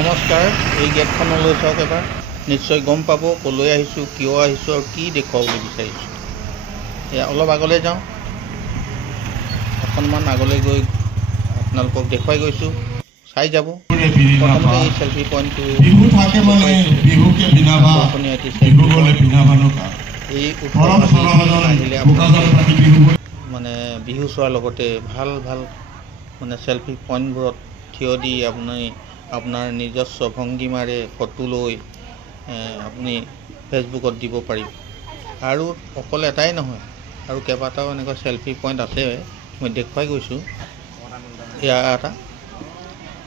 নমস্কাৰ, এই গেটখনলৈ চাওক এবাৰ। নিশ্চয় গম পাব ক'লৈ আহিছোঁ, কিয় আহিছোঁ আৰু কি দেখুৱাবলৈ বিচাৰিছোঁ। এয়া অলপ আগলৈ যাওঁ, অকণমান আগলৈ গৈ আপোনালোকক দেখুৱাই গৈছোঁ, চাই যাব। প্ৰথমতে এই চেল্ফি পইণ্টটো এই আহিলে মানে বিহু চোৱাৰ লগতে ভাল ভাল মানে চেল্ফি পইণ্টবোৰত থিয় দি আপোনাৰ নিজস্ব ভংগীমাৰে ফটো লৈ আপুনি ফেচবুকত দিব পাৰিব। আৰু অকল এটাই নহয়, আৰু কেইবাটাও এনেকুৱা চেল্ফি পইণ্ট আছে, মই দেখুৱাই গৈছোঁ। এয়া এটা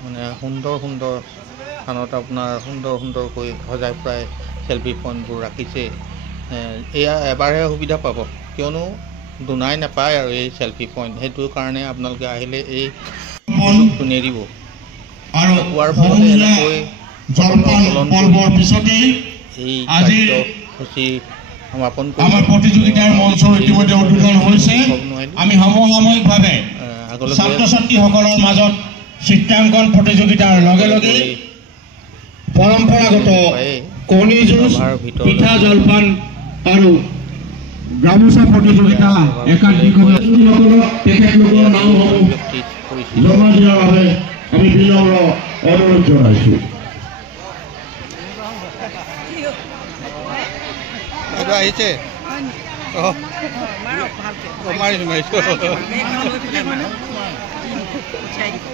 মানে সুন্দৰ স্থানত আপোনাৰ সুন্দৰকৈ সজাই প্ৰায় চেল্ফি পইণ্টবোৰ ৰাখিছে। এয়া এবাৰহে সুবিধা পাব, কিয়নো দুনাই নাপায় আৰু এই চেল্ফি পইণ্ট। সেইটো কাৰণে আপোনালোকে আহিলে এই সুযোগটো নেৰিব। পোৱাৰ ফলতে এনেকৈ এই কাৰ্যসূচী সমাপন আমাৰ প্ৰতিযোগিতাৰ মঞ্চ ইতিমধ্যে উদ্বোধন হৈছে। আমি সমসাময়িকভাৱে ছাত্ৰ ছাত্ৰীসকলৰ মাজত চিত্ৰাংকন প্ৰতিযোগিতাৰ লগে লগে পৰম্পৰাগত কণী যুঁজ, পিঠা জলপান আৰু গামোচা প্ৰতিযোগিতা তেখেতলোকৰ নামসমূহ জমা দিয়াৰ বাবে আমি বিনম্ৰ অনুৰোধ জনাইছোঁ। আহিছে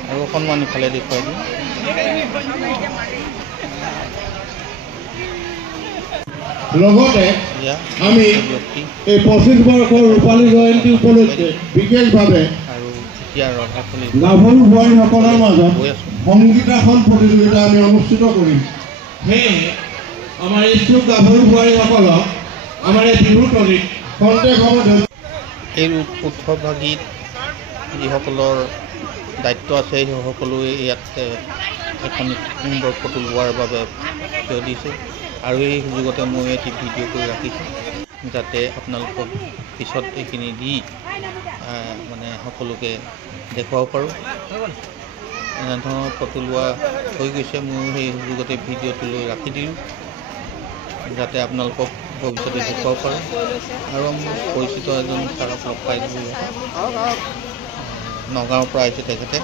আৰু অকণমান ইফালে দেখুৱাই দিওঁ। লগতে আমি এই 25 বৰ্ষৰ ৰূপালী জয়ন্তী উপলক্ষে বিশেষভাৱে গাভৰু বোৱাৰীসকলৰ মাজত সংগীতাসন প্ৰতিযোগিতা আমি অনুষ্ঠিত কৰিম। সেয়ে আমাৰ ইচ্ছুক গাভৰু বোৱাৰীসকলক আমাৰ এই বিহুতলীত এই উৎসৱভাগীত যিসকলৰ দায়িত্ব আছে সেই সকলোৱে ইয়াত এখন সুন্দৰ ফটো লোৱাৰ বাবে থিয় দিছোঁ। আৰু এই সুযোগতে মই এটি ভিডিঅ' কৰি ৰাখিছোঁ, যাতে আপোনালোকক পিছত এইখিনি দি মানে সকলোকে দেখুৱাব পাৰোঁ। এনেধৰণৰ ফটো লোৱা হৈ গৈছে, মই সেই সুযোগতে ভিডিঅ'টো লৈ ৰাখি দিলোঁ, যাতে আপোনালোকক ভৱিষ্যতে দেখুৱাব পাৰোঁ। আৰু মোৰ পৰিচিত এজন ছাৰক লগ পাই দিলোঁ, নগাঁৱৰ পৰা আহিছে তেখেতে।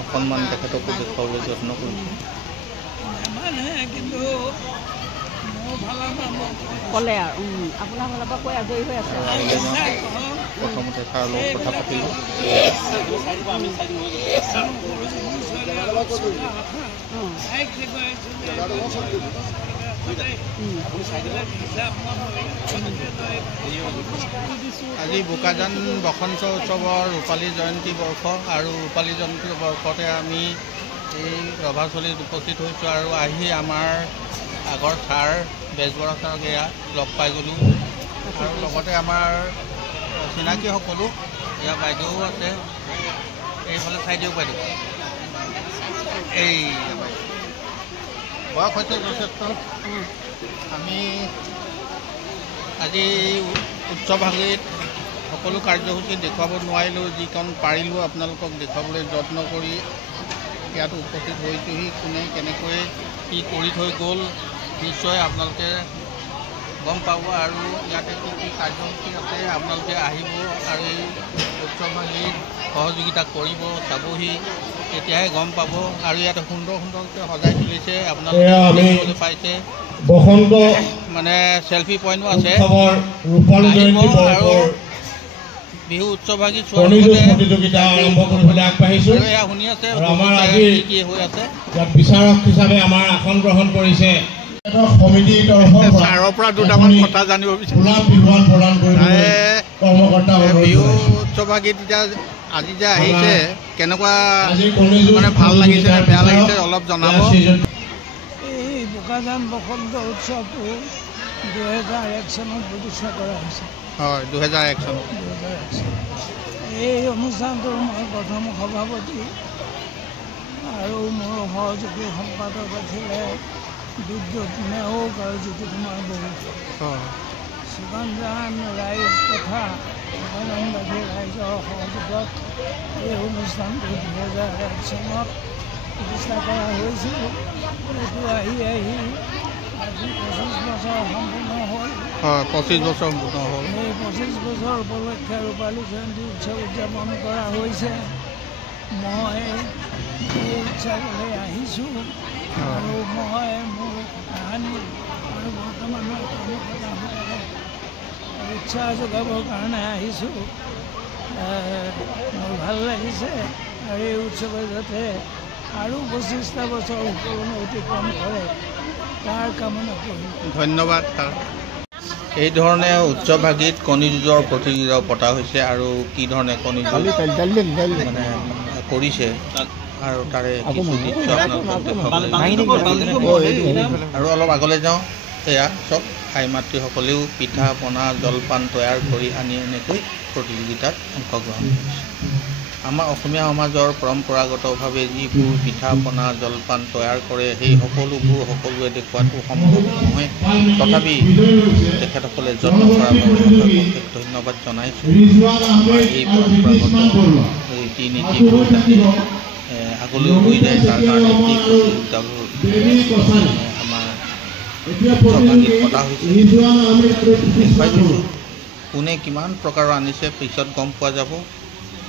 অকণমান তেখেতকো দেখুৱাবলৈ যত্ন কৰিছোঁ। ক'লে আৰু আপোনাৰ ফালৰ পৰা কৈ আজৰি হৈ আছে। প্ৰথমতে ছাৰৰ লগত কথা পাতিলোঁ। আজি বোকাজান বসন্ত উৎসৱৰ ৰূপালী জয়ন্তী বৰ্ষ, আৰু ৰূপালী জয়ন্তী বৰ্ষতে আমি এই ৰভাস্থলীত উপস্থিত হৈছোঁ। আৰু আহি আমাৰ আগৰ ছাৰ বেজবৰা ছাৰক এয়া লগ পাই গ'লোঁ। আৰু লগতে আমাৰ চিনাকি সকলো, এয়া বাইদেউ আছে, এইফালে চাই দিয়ক বাইদেউ। এই বয়স হৈছে যথেষ্ট। আমি আজি উৎসৱভাগীত সকলো কাৰ্যসূচী দেখুৱাব নোৱাৰিলোঁ, যিকণ পাৰিলোঁ আপোনালোকক দেখুৱাবলৈ যত্ন কৰি ইয়াত উপস্থিত হৈছোঁহি। কোনে কেনেকৈ কি কৰি থৈ গ'ল নিশ্চয় আপোনালোকে গম পাব। আৰু ইয়াতে কি কি কাৰ্যসূচী আছে আপোনালোকে আহিব আৰু এই উৎসৱভাগীত সহযোগিতা কৰিব, চাবহি, তেতিয়াহে গম পাব। আৰু ইয়াতে সুন্দৰকৈ সজাই তুলিছে, আপোনালোকে দেখিবলৈ পাইছে। বসন্ত মানে চেল্ফি পইণ্টো আছে। আৰু বিহু উৎসৱভাগী চোৱাৰ প্ৰতিযোগিতা আৰম্ভ কৰিবলৈ আগবাঢ়িছোঁ। এয়া শুনি আছে কি হৈ আছে। বিচাৰক হিচাপে আমাৰ আসন গ্ৰহণ কৰিছে সমিতিৰ তৰফৰ পৰা দুটামান কথা জানিব বিচাৰিছোঁ। বিহু উৎসৱভাগীত এতিয়া আজি যে আহিছে, কেনেকুৱা মানে ভাল লাগিছে নে বেয়া লাগিছে অলপ জনাব। এই বোকাজান বসন্ত উৎসৱটো 2001 চনত প্ৰতিষ্ঠা কৰা হৈছে। হয়, 2001 চনত। এই অনুষ্ঠানটোৰ মই প্ৰথম সভাপতি, আৰু মোৰ সহযোগী সম্পাদক আছিলে বিদ্যুৎ নেওগ আৰু জ্যোতিকুমাৰ বড়ো। সুগন্ধান ৰাইজ তথা সুগন্ধানবাসী ৰাইজৰ সহযোগত এই অনুষ্ঠানটো 2001 চনত প্ৰতিষ্ঠা কৰা হৈছিল। এইটো আহি আজি 25 বছৰ সম্পূৰ্ণ হ'ল। হয়, 25 বছৰ সম্পূৰ্ণ হ'ল। এই 25 বছৰ উপলক্ষে ৰূপালী জয়ন্তী উৎসৱ উদযাপন কৰা হৈছে। মই এই উৎসৱলৈ আহিছোঁ আৰু মই মোৰ কাহানী আৰু বৰ্তমানৰ কৰ্মকৰ্তাসকলক উৎসাহ যোগাবৰ কাৰণে আহিছোঁ। মোৰ ভাল লাগিছে আৰু এই উৎসৱে যাতে আৰু 25টা বছৰ সুকলমে অতিক্ৰম কৰে তাৰ কামনা কৰিম। ধন্যবাদ ছাৰ। এই ধৰণে উচ্চভাগীত কণী যুঁজৰ প্ৰতিযোগিতা পতা হৈছে আৰু কি ধৰণে কণী যুঁজ মানে কৰিছে আৰু তাৰে কিছু দৃশ্য আৰু অলপ আগলৈ যাওঁ। এয়া চব আই মাতৃসকলেও পিঠা পনা জলপান তৈয়াৰ কৰি আনি এনেকৈ প্ৰতিযোগিতাত অংশগ্ৰহণ কৰিছে। আমাৰ অসমীয়া সমাজৰ পৰম্পৰাগতভাৱে যিবোৰ পিঠা পনা জলপান তৈয়াৰ কৰে সেই সকলোৱে দেখুৱাটো সম্ভৱ নহয়। তথাপি তেখেতসকলে যত্ন কৰাৰ বাবে অশেষ ধন্যবাদ জনাইছোঁ। আমাৰ এই পৰম্পৰাগত ৰীতি নীতিবোৰ যাতে আগলৈ হৈ যায় তাৰ কাৰণে এই প্ৰতিযোগিতাবোৰ আমাৰ উচ্চভাগীত পতা হৈছে। দেখুৱাই দিছোঁ কোনে কিমান প্ৰকাৰৰ আনিছে পিছত গম পোৱা যাব।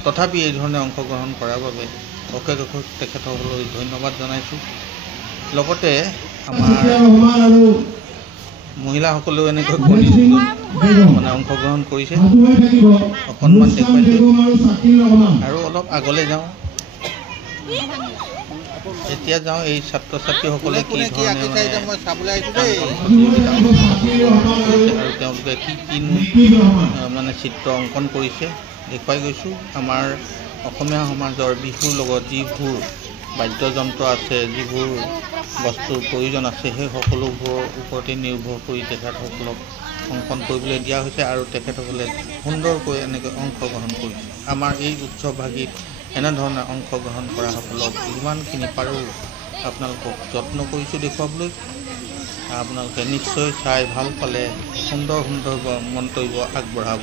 তথাপি এই ধৰণে অংশগ্ৰহণ কৰাৰ বাবে অশেষ তেখেতসকললৈ ধন্যবাদ জনাইছোঁ। লগতে আমাৰ মহিলাসকলেও এনেকৈ কণী যুঁজত মানে অংশগ্ৰহণ কৰিছে, অকণমান দেখুৱাইছে। আৰু অলপ আগলৈ যাওঁ। এতিয়া যাওঁ এই ছাত্ৰ ছাত্ৰীসকলে কি ধৰণে আৰু তেওঁলোকে কিনো মানে চিত্ৰ অংকন কৰিছে দেখুৱাই গৈছোঁ। আমাৰ অসমীয়া সমাজৰ বিহুৰ লগত যিবোৰ বাদ্যযন্ত্ৰ আছে, যিবোৰ বস্তুৰ প্ৰয়োজন আছে, সেই সকলোবোৰৰ ওপৰতে নিৰ্ভৰ কৰি তেখেতসকলক অংকন কৰিবলৈ দিয়া হৈছে আৰু তেখেতসকলে সুন্দৰকৈ এনেকৈ অংশগ্ৰহণ কৰিছে। আমাৰ এই উৎসৱভাগীত এনেধৰণে অংশগ্ৰহণ কৰাসকলক যিমানখিনি পাৰোঁ আপোনালোকক যত্ন কৰিছোঁ দেখুৱাবলৈ। আপোনালোকে নিশ্চয় চাই ভাল পালে সুন্দৰ মন্তব্য আগবঢ়াব।